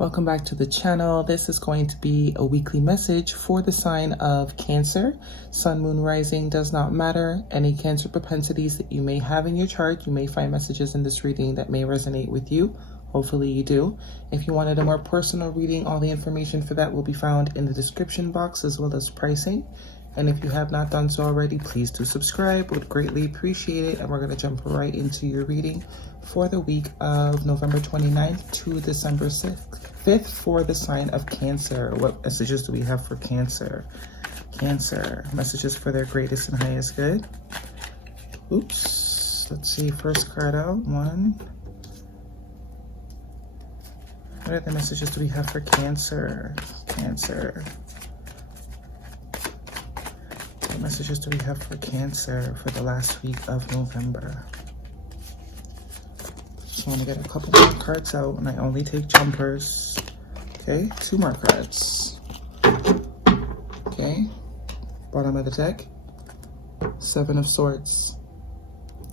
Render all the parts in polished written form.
Welcome back to the channel. This is going to be a weekly message for the sign of Cancer. Sun, moon, rising does not matter. Any Cancer propensities that you may have in your chart, you may find messages in this reading that may resonate with you. Hopefully you do. If you wanted a more personal reading, all the information for that will be found in the description box as well as pricing. And if you have not done so already, please do subscribe. Would greatly appreciate it. And we're going to jump right into your reading for the week of November 29th to December 5th for the sign of Cancer. What messages do we have for Cancer? Cancer, messages for their greatest and highest good. Oops. Let's see. First card out. One. What are the messages do we have for Cancer? Cancer. What messages do we have for Cancer for the last week of November? Just want to get a couple more cards out, and I only take jumpers. Okay, 2 more cards. Okay, bottom of the deck, 7 of Swords.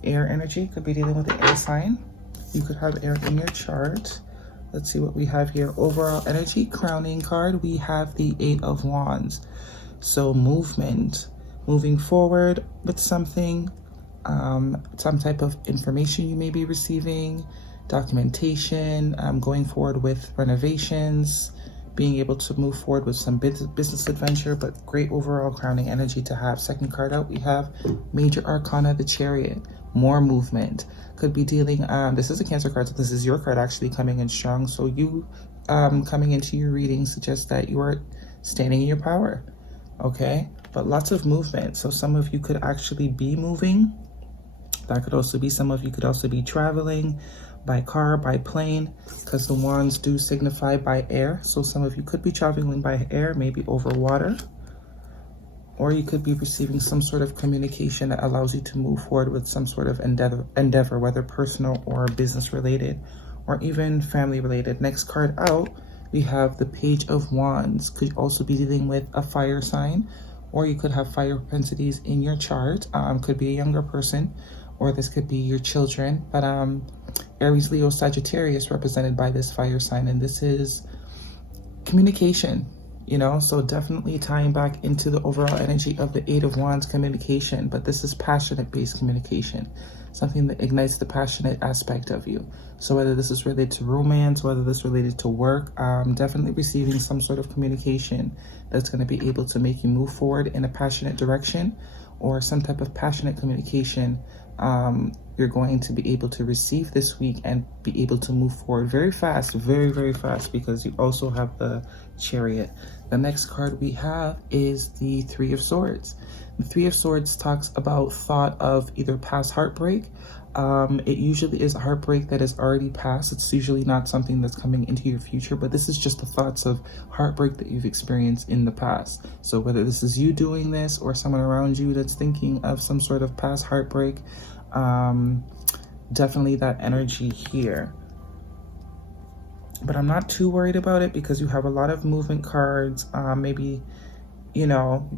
Air energy, could be dealing with the air sign. You could have air in your chart. Let's see what we have here. Overall energy, crowning card, we have the 8 of Wands. So movement. Moving forward with something, some type of information you may be receiving, documentation, going forward with renovations, being able to move forward with some business adventure, but great overall crowning energy to have. Second card out, we have Major Arcana, the Chariot. More movement. Could be dealing, this is a Cancer card, so this is your card actually coming in strong. So you coming into your reading suggests that you are standing in your power. Okay, but lots of movement. So some of you could actually be moving. That could also be, some of you could also be traveling by car, by plane, because the wands do signify by air. So some of you could be traveling by air, maybe over water, or you could be receiving some sort of communication that allows you to move forward with some sort of endeavor, whether personal or business related, or even family related. Next card out, we have the Page of Wands. Could also be dealing with a fire sign, or you could have fire propensities in your chart. Could be a younger person, or this could be your children. But Aries, Leo, Sagittarius represented by this fire sign, and this is communication, you know, so definitely tying back into the overall energy of the 8 of Wands, communication. But this is passionate based communication, something that ignites the passionate aspect of you. So whether this is related to romance, whether this is related to work, definitely receiving some sort of communication that's going to be able to make you move forward in a passionate direction, or some type of passionate communication you're going to be able to receive this week and be able to move forward very fast, very, very fast, because you also have the Chariot. The next card we have is the 3 of Swords. The 3 of Swords talks about thought of either past heartbreak. It usually is a heartbreak that is already passed. It's usually not something that's coming into your future, but this is just the thoughts of heartbreak that you've experienced in the past. So whether this is you doing this or someone around you that's thinking of some sort of past heartbreak, definitely that energy here. But I'm not too worried about it because you have a lot of movement cards. Maybe, you know,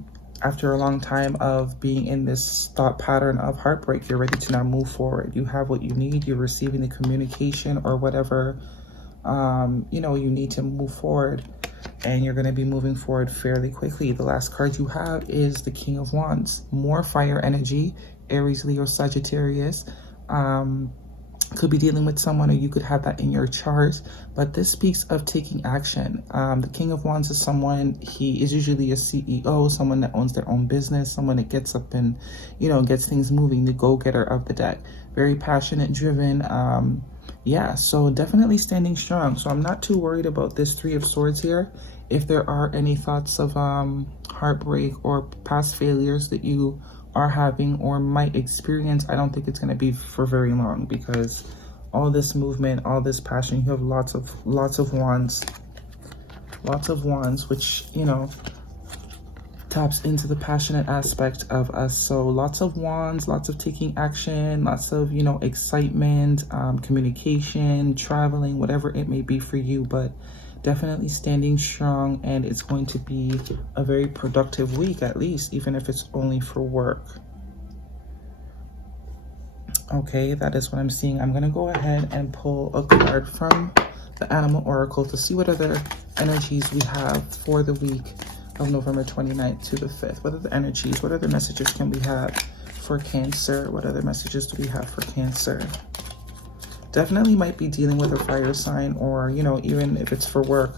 after a long time of being in this thought pattern of heartbreak, you're ready to now move forward. You have what you need. You're receiving the communication or whatever, you know, you need to move forward. And you're going to be moving forward fairly quickly. The last card you have is the King of Wands. More fire energy. Aries, Leo, Sagittarius. Could be dealing with someone, or you could have that in your chart, but this speaks of taking action. The King of Wands is someone, he is usually a CEO, someone that owns their own business, someone that gets up and, you know, gets things moving, the go-getter of the deck. Very passionate, driven. Yeah, so definitely standing strong. So I'm not too worried about this 3 of Swords here. If there are any thoughts of heartbreak or past failures that you are having or might experience, I don't think it's going to be for very long, because all this movement, all this passion, you have lots of wands, which, you know, taps into the passionate aspect of us. So lots of wands, lots of taking action, lots of, you know, excitement, communication, traveling, whatever it may be for you, but definitely standing strong, and it's going to be a very productive week, at least, even if it's only for work. Okay, that is what I'm seeing. I'm going to go ahead and pull a card from the animal oracle to see what other energies we have for the week of November 29th to the 5th. What are the energies? What other messages can we have for Cancer? What other messages do we have for Cancer? Definitely might be dealing with a fire sign, or, you know, even if it's for work,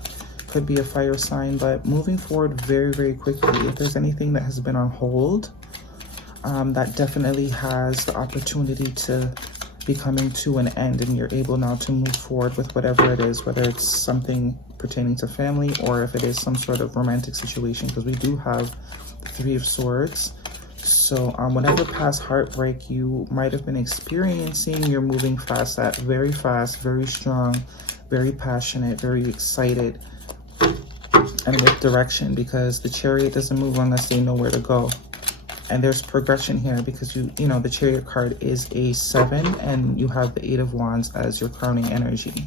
could be a fire sign, but moving forward very, very quickly. If there's anything that has been on hold, that definitely has the opportunity to be coming to an end, and you're able now to move forward with whatever it is, whether it's something pertaining to family or if it is some sort of romantic situation, because we do have the Three of Swords. So whatever past heartbreak you might have been experiencing, you're moving past that, very fast, very strong, very passionate, very excited, and with direction, because the Chariot doesn't move unless they know where to go. And there's progression here because you know, the Chariot card is a 7 and you have the 8 of Wands as your crowning energy.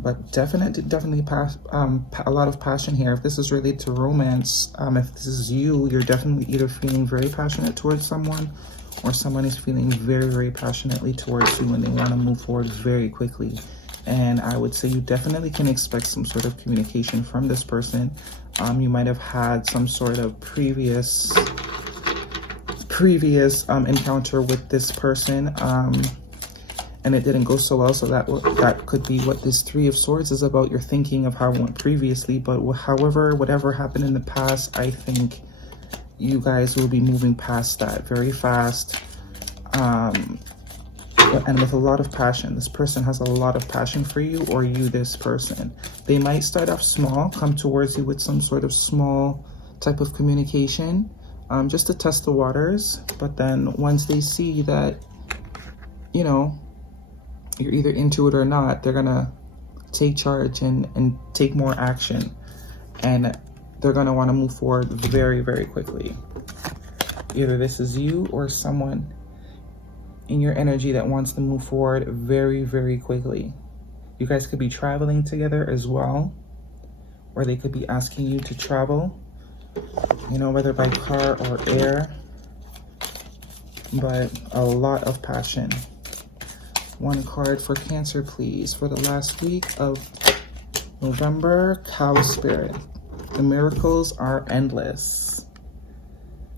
But definitely a lot of passion here. If this is related to romance, if this is you, you're definitely either feeling very passionate towards someone, or someone is feeling very, very passionately towards you and they want to move forward very quickly. And I would say you definitely can expect some sort of communication from this person. You might have had some sort of previous encounter with this person, and it didn't go so well. So that could be what this Three of Swords is about. You're thinking of how it went previously, but whatever happened in the past, I think you guys will be moving past that very fast, and with a lot of passion. This person has a lot of passion for you, or you this person. They might start off small, come towards you with some sort of small type of communication, just to test the waters. But then once they see that, you know, you're either into it or not, they're gonna take charge and take more action, and they're gonna want to move forward very, very quickly. Either this is you or someone in your energy that wants to move forward very, very quickly. You guys could be traveling together as well, or they could be asking you to travel, you know, whether by car or air, but a lot of passion. One card for Cancer, please, for the last week of November. Cow Spirit. The miracles are endless.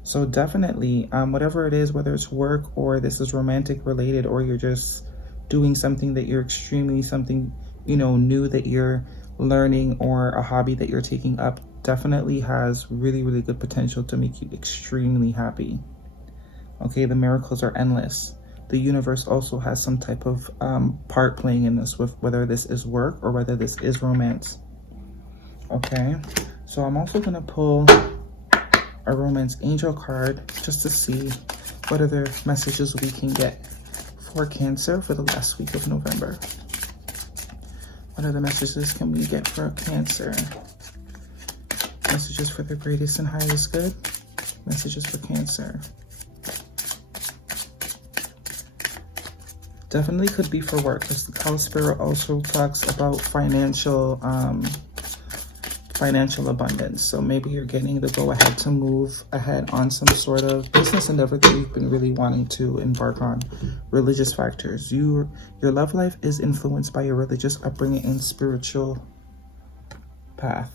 So definitely, whatever it is, whether it's work or this is romantic related, or you're just doing something that you're extremely, something, you know, new that you're learning, or a hobby that you're taking up, definitely has really, really good potential to make you extremely happy. Okay, the miracles are endless. The universe also has some type of part playing in this, with whether this is work or whether this is romance. Okay, so I'm also going to pull a romance angel card just to see what other messages we can get for Cancer for the last week of November. What other messages can we get for Cancer? Messages for the greatest and highest good. Messages for Cancer. Definitely could be for work, because the Cow Spirit also talks about financial abundance. So maybe you're getting the go-ahead to move ahead on some sort of business endeavor that you've been really wanting to embark on. Religious factors. Your love life is influenced by your religious upbringing and spiritual path.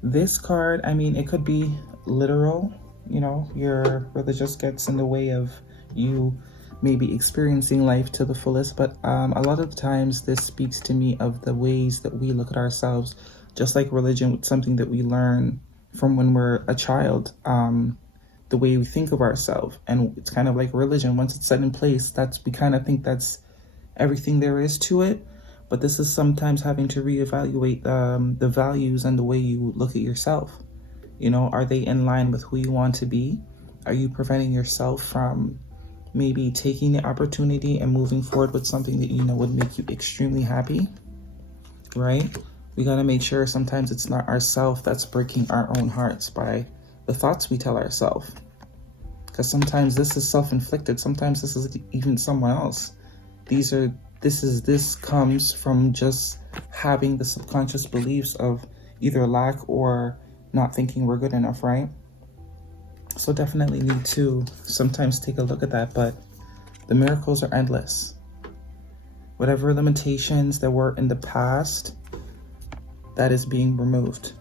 This card, I mean, it could be literal, you know, your religious gets in the way of you maybe experiencing life to the fullest, but a lot of times this speaks to me of the ways that we look at ourselves, just like religion, with something that we learn from when we're a child, the way we think of ourselves. And it's kind of like religion. Once it's set in place, we kind of think that's everything there is to it. But this is sometimes having to reevaluate the values and the way you look at yourself. You know, are they in line with who you want to be? Are you preventing yourself from maybe taking the opportunity and moving forward with something that you know would make you extremely happy, right? We got to make sure sometimes it's not ourselves that's breaking our own hearts by the thoughts we tell ourselves. Because sometimes this is self-inflicted. Sometimes this is even someone else. This comes from just having the subconscious beliefs of either lack or not thinking we're good enough, right? So definitely need to sometimes take a look at that, but the miracles are endless. Whatever limitations there were in the past, that is being removed.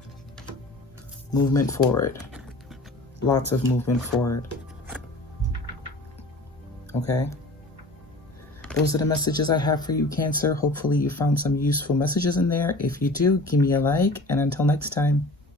Movement forward. Lots of movement forward. Okay? Those are the messages I have for you, Cancer. Hopefully you found some useful messages in there. If you do, give me a like, and until next time.